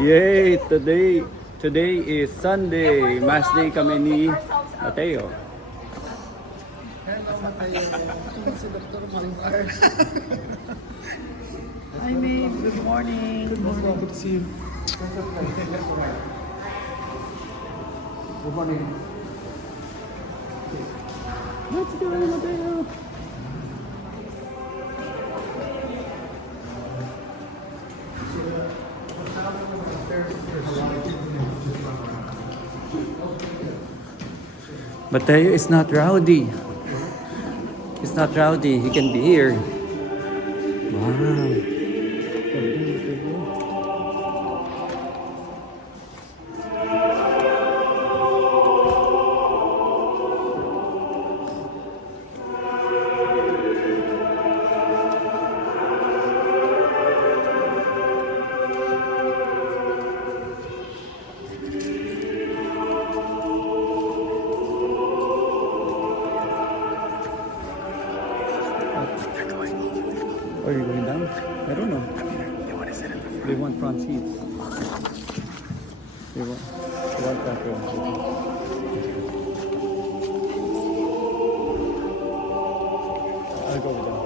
Yay! Today is Sunday. Mass day kami ni Mateo. Hello, Mateo. Ito si Dr. Marimar. Hi, Maeve. Good morning. Good morning. Good to see you. Good morning. Let's go, Mateo! Mateo is not rowdy. He's not rowdy. He can be here. Wow. Are you going down? I don't know. They want front seats. They want that row. I'll go with them.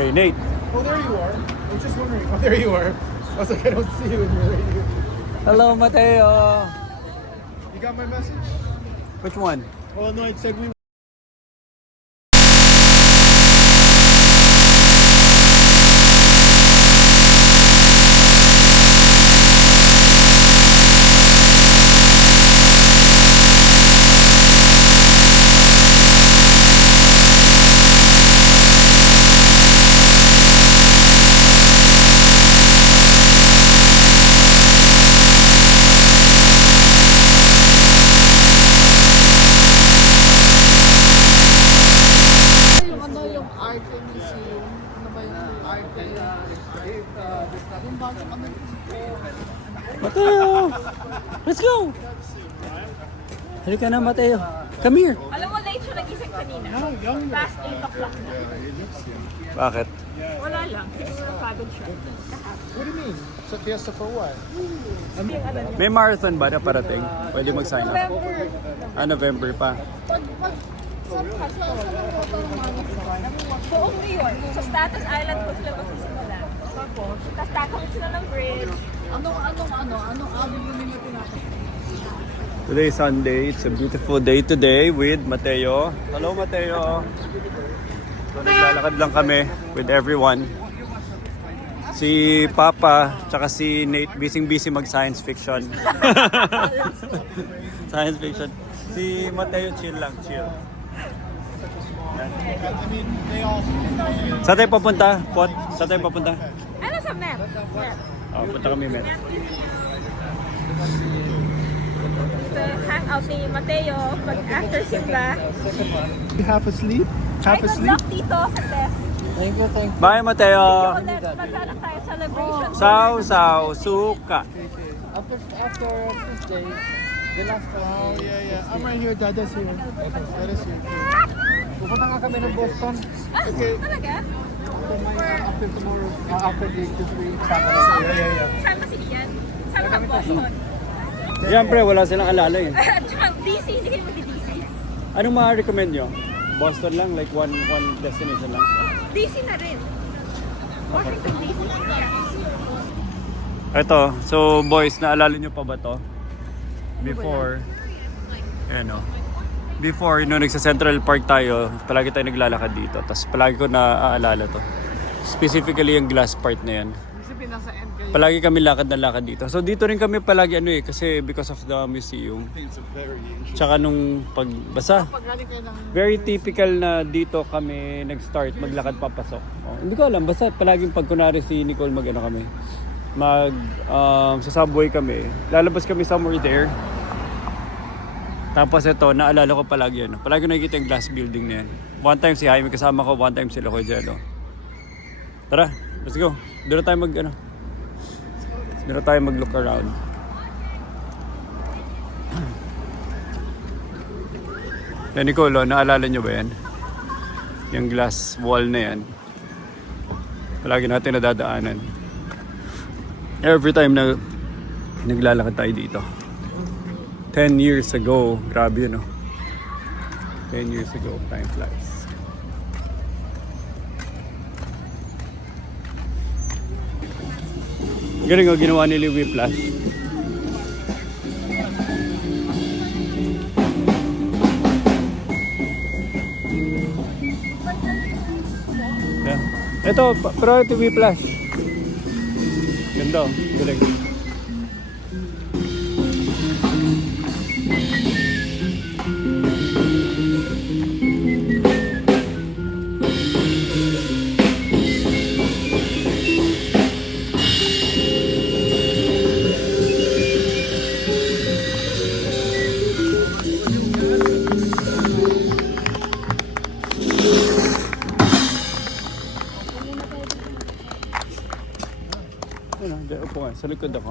Hey, Nate. Oh, there you are. I was just wondering. Oh, there you are. I was like, I don't see you in your radio. Hello, Mateo. You got my message? Which one? Oh, no, it said we. Yung art museum, ano ba yung art yung bago ano Mateo! Let's go! Halika na, Mateo. Come here. Alam mo, late siya nagising kanina. Past 8 o'clock na. Bakit? Wala lang. Siguro pagod siya. What do you mean? Sa fiesta for what? May marathon ba na parating? Pwede mag-sign up? November pa. Buong New York. Sa Staten Island po sila magsisimula. Tapos tatawid sila ng bridge. Anong avenue nila tinapos? Today is Sunday. It's a beautiful day today with Mateo. Hello, Mateo. So, naglalakad lang kami with everyone. Si Papa, tsaka si Nate, busy mag-science fiction. Science fiction. Si Mateo, chill lang, chill. Yan. Saan tayo papunta? Pot? Saan tayo papunta? Ano sa map? Oh, punta kami, Met. Dito, hangout ni Mateo pag after simba. Half asleep? Ay, good luck dito sa test. Thank you, thank you. Bye, Mateo. Ulit, maglalak tayo celebration. Sausaw, suka. After Tuesday, the last one. Oh, yeah. I'm right here. Dada's here. Dada's here. Pupunta nga kami ng Boston. Okay. Talaga? After tomorrow, after the Tuesday, Saturday. Yeah. Saan kasi yan? Saan ka Boston? Yan, pre, wala silang alala eh. Tsaka DC, hindi kayo mag-DC. Anong ma-recommend nyo? Boston lang? Like one destination lang? DC na rin. Washington DC. Ito, so boys, naalala nyo pa ba to? Before, ayan o. Before, nung nagsa Central Park tayo, palagi tayo naglalakad dito. Tapos palagi ko naaalala to. Specifically yung glass part na yan. Isipin nasa end kayo. Palagi kami lakad na lakad dito. So dito rin kami palagi kasi because of the museum. Tsaka nung pagbasa. Pag galing kayo ng Very typical na dito kami nag-start maglakad papasok. Oh, hindi ko alam, basta palaging pag kunwari si Nicole kami. Sa subway kami. Lalabas kami somewhere there. Tapos ito, naalala ko palagi yan. Palagi ko nakikita yung glass building na yan. One time si Jaime kasama ko, one time sila ko Jello. Tara, let's go. Doon tayo mag-look around. Yan, Nicolo, naalala nyo ba yan? Yung glass wall na yan. Palagi natin nadadaanan. Every time na naglalakad tayo dito. 10 years ago, grabe yun, no? 10 years ago, time flies. Galing ginawa nila yung Whiplash. Yeah. Ito, pero ito Whiplash. Ganda, galing. Upo nga, sa likod ako.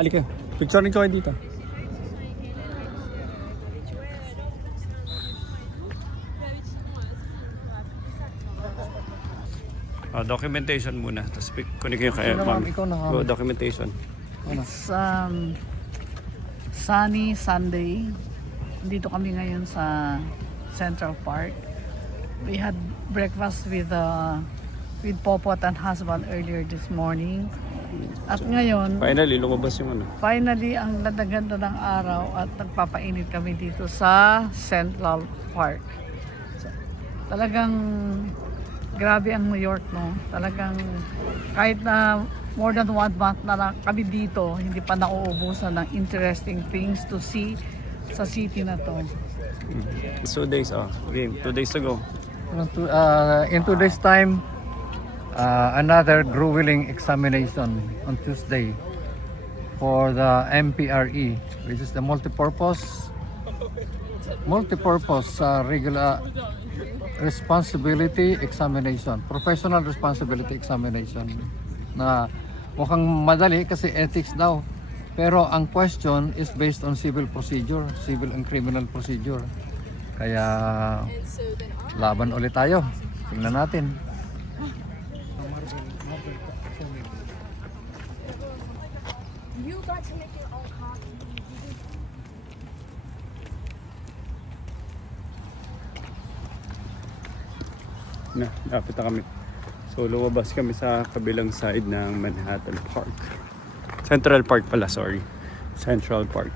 Alika. Picture ko kayo dito. Documentation muna. Tapos kunin ko yung kaya. ikaw na Go, documentation. It's sunny Sunday. Dito kami ngayon sa Central Park. We had breakfast with Popot and husband earlier this morning. At ngayon, Finally, lumabas yung ano. finally, ang ganda ng araw at nagpapainit kami dito sa Central Park. Talagang grabe ang New York, no? Talagang kahit na more than 1 month na lang kami dito, hindi pa nauubusan ng interesting things to see sa city na to. 2 days, game. 2 days ago. In today's time, another grueling examination on Tuesday for the MPRE, which is the multipurpose regular responsibility examination, professional responsibility examination, na mukhang madali kasi ethics daw. Pero ang question is based on civil procedure, civil and criminal procedure. Kaya laban ulit tayo. Tingnan natin. You got to make your own coffee. Lapit na kami. So lumabas kami sa kabilang side ng Manhattan Park. Central Park pala, sorry. Central Park.